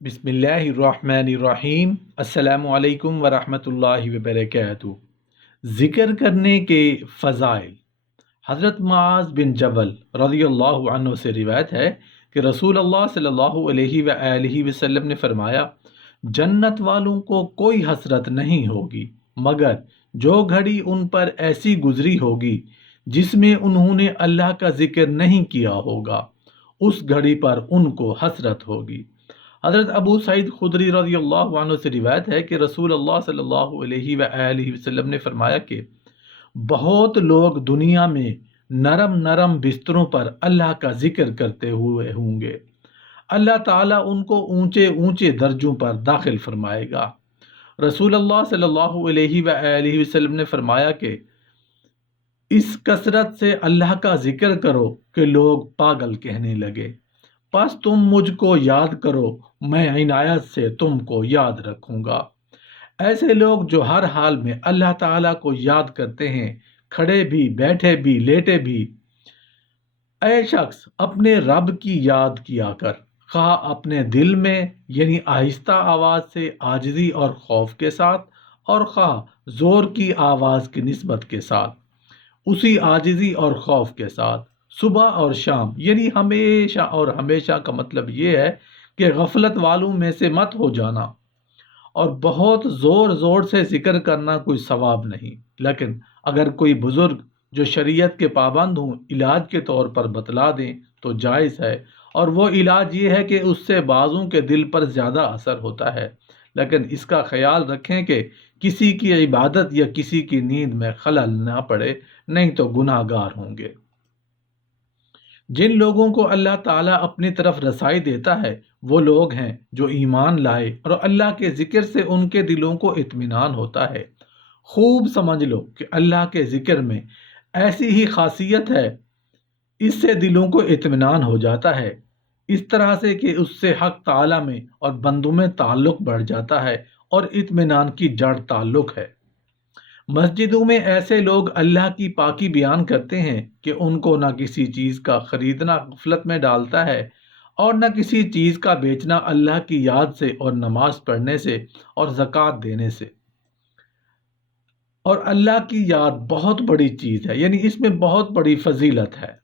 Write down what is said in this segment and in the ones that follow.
बिस्मिल्लाहिर्रहमानिर्रहीम। अस्सलामु अलैकुम वरहमतुल्लाहि वबरकातुहू। ज़िक्र करने के फ़ज़ाइल। हज़रत मुआज़ बिन जबल रज़ियल्लाहु अन्हु से रिवायत है कि रसूल अल्लाह सल्लल्लाहु अलैहि वआलिहि वसल्लम ने फरमाया, जन्नत वालों को कोई हसरत नहीं होगी मगर जो घड़ी उन पर ऐसी गुजरी होगी जिसमें उन्होंने अल्लाह का जिक्र नहीं किया होगा, उस घड़ी पर उनको हसरत होगी। हज़रत अबू सईद खुदरी रज़ियल्लाहु अन्हु से रिवायत है कि रसूल अल्लाह सल्लल्लाहु अलैहि वआलिहि वसल्लम ने फरमाया कि बहुत लोग दुनिया में नरम नरम बिस्तरों पर अल्लाह का जिक्र करते हुए होंगे। अल्लाह ताला उनको ऊंचे ऊंचे दर्जों पर दाखिल फरमाएगा। रसूल अल्लाह सल्लल्लाहु अलैहि वआलिहि वसल्लम ने फरमाया कि इस कसरत से अल्लाह का जिक्र करो कि लोग पागल कहने लगे। बस तुम मुझको याद करो, मैं इनायत से तुमको याद रखूंगा। ऐसे लोग जो हर हाल में अल्लाह ताला को याद करते हैं, खड़े भी, बैठे भी, लेटे भी। ऐ शख्स, अपने रब की याद किया कर, खा अपने दिल में यानी आहिस्ता आवाज से, आजिज़ी और खौफ के साथ, और खा जोर की आवाज की निस्बत के साथ, उसी आजिज़ी और खौफ के साथ, सुबह और शाम यानी हमेशा। और हमेशा का मतलब ये है कि गफलत वालों में से मत हो जाना। और बहुत ज़ोर ज़ोर से जिक्र करना कोई सवाब नहीं, लेकिन अगर कोई बुज़ुर्ग जो शरीयत के पाबंद हों इलाज के तौर पर बतला दें तो जायज़ है। और वो इलाज ये है कि उससे बाज़ों के दिल पर ज़्यादा असर होता है, लेकिन इसका ख्याल रखें कि किसी की इबादत या किसी की नींद में खलल ना पड़े, नहीं तो गुनाहगार होंगे। जिन लोगों को अल्लाह ताला अपनी तरफ रसाई देता है वो लोग हैं जो ईमान लाए और अल्लाह के ज़िक्र से उनके दिलों को इत्मीनान होता है। खूब समझ लो कि अल्लाह के ज़िक्र में ऐसी ही खासियत है, इससे दिलों को इत्मीनान हो जाता है, इस तरह से कि उससे हक ताला में और बंदों में ताल्लुक़ बढ़ जाता है और इत्मीनान की जड़ ताल्लुक़ है। मस्जिदों में ऐसे लोग अल्लाह की पाकी बयान करते हैं कि उनको ना किसी चीज़ का ख़रीदना गफलत में डालता है और न किसी चीज़ का बेचना अल्लाह की याद से और नमाज पढ़ने से और ज़कात देने से। और अल्लाह की याद बहुत बड़ी चीज़ है, यानी इसमें बहुत बड़ी फजीलत है।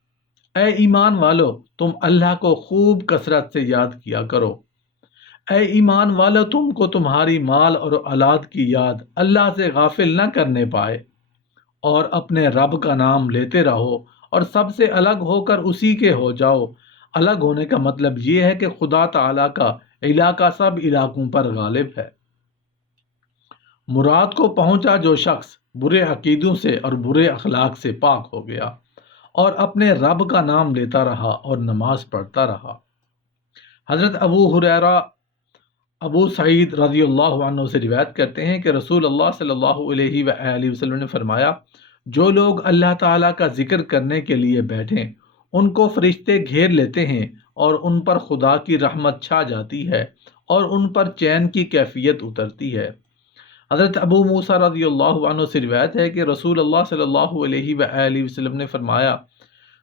ए ईमान वालो, तुम अल्लाह को खूब कसरत से याद किया करो। ए ईमान वालो, तुमको तुम्हारी माल और औलाद की याद अल्लाह से गाफिल न करने पाए, और अपने रब का नाम लेते रहो और सबसे अलग होकर उसी के हो जाओ। अलग होने का मतलब ये है कि खुदा ताला का इलाका सब इलाकों पर गालिब है। मुराद को पहुंचा जो शख्स बुरे अकीदों से और बुरे अखलाक से पाक हो गया और अपने रब का नाम लेता रहा और नमाज पढ़ता रहा। हज़रत अबू सईद रज़ियल्लाहु अन्हु से रिवायत करते हैं कि रसूल अल्लाह सल्लल्लाहु अलैहि वसल्लम ने फरमाया, जो लोग अल्लाह ताला का जिक्र करने के लिए बैठें उनको फरिश्ते घेर लेते हैं और उन पर खुदा की रहमत छा जाती है और उन पर चैन की कैफियत उतरती है। हज़रत अबू मूसा रज़ियल्लाहु अन्हु से रिवायत है कि रसूल अल्लाह सल्लल्लाहु अलैहि वसल्लम ने फरमाया,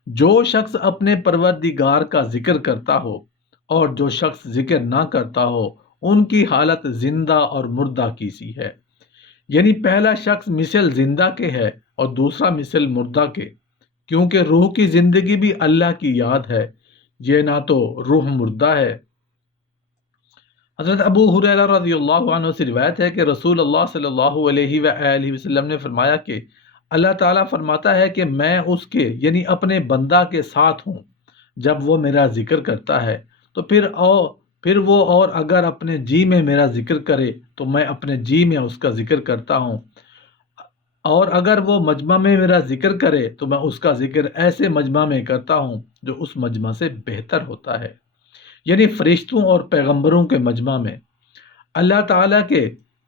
जो शख्स अपने परवरदिगार का जिक्र करता हो और जो शख्स जिक्र ना करता हो, उनकी हालत जिंदा और मुर्दा की सी है। यानी पहला शख्स मिसल जिंदा के है और दूसरा मिसल मुर्दा के, क्योंकि रूह की जिंदगी भी अल्लाह की याद है, ये ना तो रूह मुर्दा है। हज़रत अबू हुरैरा रज़ियल्लाहु अन्हु से रिवायत है कि रसूल अल्लाह सल्लल्लाहु अलैहि वसल्लम ने फरमाया कि अल्लाह ताला फरमाता है कि मैं उसके यानी अपने बंदा के साथ हूँ जब वो मेरा जिक्र करता है, तो फिर वो और अगर अपने जी में मेरा जिक्र करे तो मैं अपने जी में उसका जिक्र करता हूँ, और अगर वो मजमा में मेरा जिक्र करे तो मैं उसका जिक्र ऐसे मजमा में करता हूँ जो उस मजमा से बेहतर होता है। यानी फरिश्तों और पैगंबरों के मजमा में अल्लाह ताला के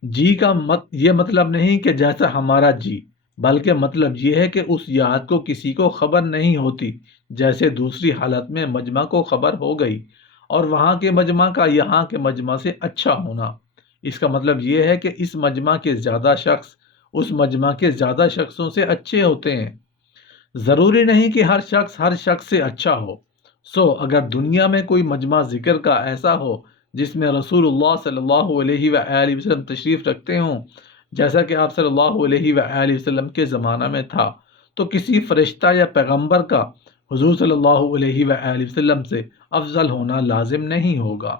जी का ये मतलब नहीं कि जैसा हमारा जी, बल्कि मतलब ये है कि उस याद को किसी को खबर नहीं होती, जैसे दूसरी हालत में मजमा को खबर हो गई और वहाँ के मजमा का यहाँ के मजमा से अच्छा होना। इसका मतलब ये है कि इस मजमा के ज़्यादा शख्स उस मजमा के ज़्यादा शख्सों से अच्छे होते हैं। ज़रूरी नहीं कि हर शख्स से अच्छा हो। अगर दुनिया में कोई मजमा जिक्र का ऐसा हो جس میں رسول اللہ صلی اللہ علیہ وآلہ وسلم تشریف رکھتے ہوں، جیسا کہ آپ صلی اللہ علیہ وآلہ وسلم کے زمانہ میں تھا، تو کسی فرشتہ یا پیغمبر کا حضور صلی اللہ علیہ وآلہ وسلم سے افضل ہونا لازم نہیں ہوگا۔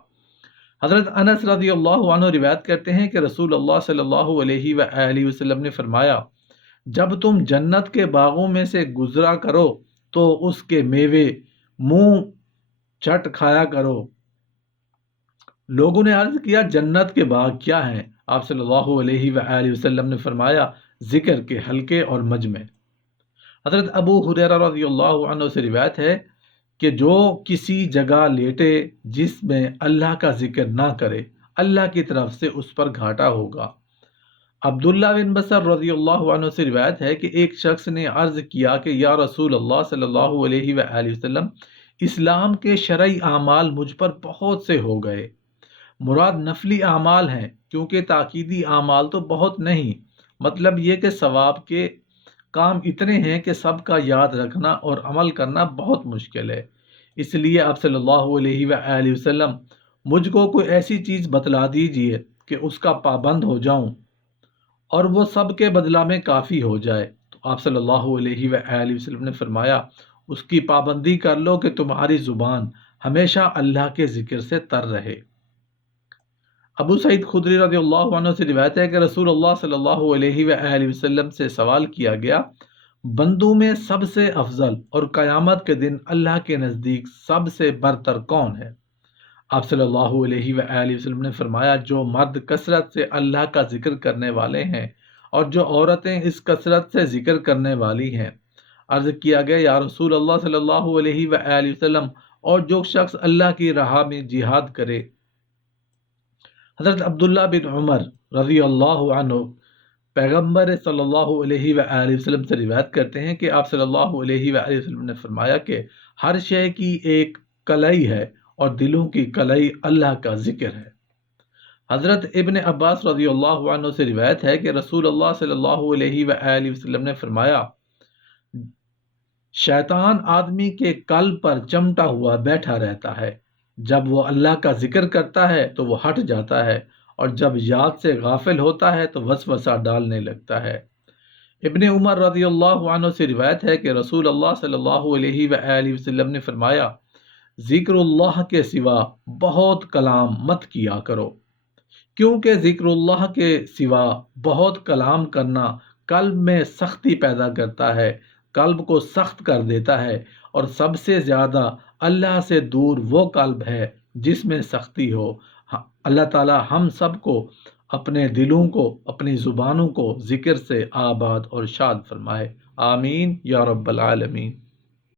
حضرت انس رضی اللہ عنہ روایت کرتے ہیں کہ رسول اللہ صلی اللہ علیہ وآلہ وسلم نے فرمایا، جب تم جنت کے باغوں میں سے گزرا کرو تو اس کے میوے منہ چٹ کھایا کرو۔ لوگوں نے عرض کیا، جنت کے باغ کیا ہیں؟ آپ صلی اللہ علیہ وآلہ وسلم نے فرمایا، ذکر کے حلقے اور مجمع۔ حضرت ابو ہریرہ رضی اللہ عنہ سے روایت ہے کہ جو کسی جگہ لیٹے جس میں اللہ کا ذکر نہ کرے، اللہ کی طرف سے اس پر گھاٹا ہوگا۔ عبداللہ بن بصر رضی اللہ عنہ سے روایت ہے کہ ایک شخص نے عرض کیا کہ یا رسول اللہ صلی اللہ علیہ وآلہ وسلم، اسلام کے شرعی اعمال مجھ پر بہت سے ہو گئے۔ مراد نفلی اعمال ہیں، کیونکہ تاکیدی اعمال تو بہت نہیں، مطلب یہ کہ ثواب کے کام اتنے ہیں کہ سب کا یاد رکھنا اور عمل کرنا بہت مشکل ہے۔ اس لیے آپ صلی اللہ علیہ وآلہ وسلم مجھ کو کوئی ایسی چیز بتلا دیجئے کہ اس کا پابند ہو جاؤں اور وہ سب کے بدلہ میں کافی ہو جائے۔ تو آپ صلی اللہ علیہ وآلہ وسلم نے فرمایا، اس کی پابندی کر لو کہ تمہاری زبان ہمیشہ اللہ کے ذکر سے تر رہے۔ ابو سعید خدری رضی اللہ عنہ سے روایت ہے کہ رسول اللہ صلی اللہ علیہ وآلہ وسلم سے سوال کیا گیا، بندوں میں سب سے افضل اور قیامت کے دن اللہ کے نزدیک سب سے برتر کون ہے؟ آپ صلی اللہ علیہ وآلہ وسلم نے فرمایا، جو مرد کثرت سے اللہ کا ذکر کرنے والے ہیں اور جو عورتیں اس کثرت سے ذکر کرنے والی ہیں۔ عرض کیا گیا، یا رسول اللہ صلی اللہ علیہ وآلہ وسلم، اور جو شخص اللہ کی راہ میں جہاد کرے۔ حضرت عبداللہ بن عمر رضی اللہ عنہ پیغمبر صلی اللہ علیہ وآلہ وسلم سے روایت کرتے ہیں کہ آپ صلی اللہ علیہ وآلہ وسلم نے فرمایا کہ ہر شے کی ایک کلائی ہے اور دلوں کی کلائی اللہ کا ذکر ہے۔ حضرت ابن عباس رضی اللہ عنہ سے روایت ہے کہ رسول اللہ صلی اللہ علیہ وآلہ وسلم نے فرمایا، شیطان آدمی کے قلب پر چمٹا ہوا بیٹھا رہتا ہے، جب وہ اللہ کا ذکر کرتا ہے تو وہ ہٹ جاتا ہے، اور جب یاد سے غافل ہوتا ہے تو وسوسہ ڈالنے لگتا ہے۔ ابن عمر رضی اللہ عنہ سے روایت ہے کہ رسول اللہ صلی اللہ علیہ وآلہ وسلم نے فرمایا، ذکر اللہ کے سوا بہت کلام مت کیا کرو، کیونکہ ذکر اللہ کے سوا بہت کلام کرنا قلب میں سختی پیدا کرتا ہے، قلب کو سخت کر دیتا ہے، اور سب سے زیادہ اللہ سے دور وہ قلب ہے جس میں سختی ہو۔ اللہ تعالی ہم سب کو اپنے دلوں کو، اپنی زبانوں کو ذکر سے آباد اور شاد فرمائے، آمین یا رب العالمین۔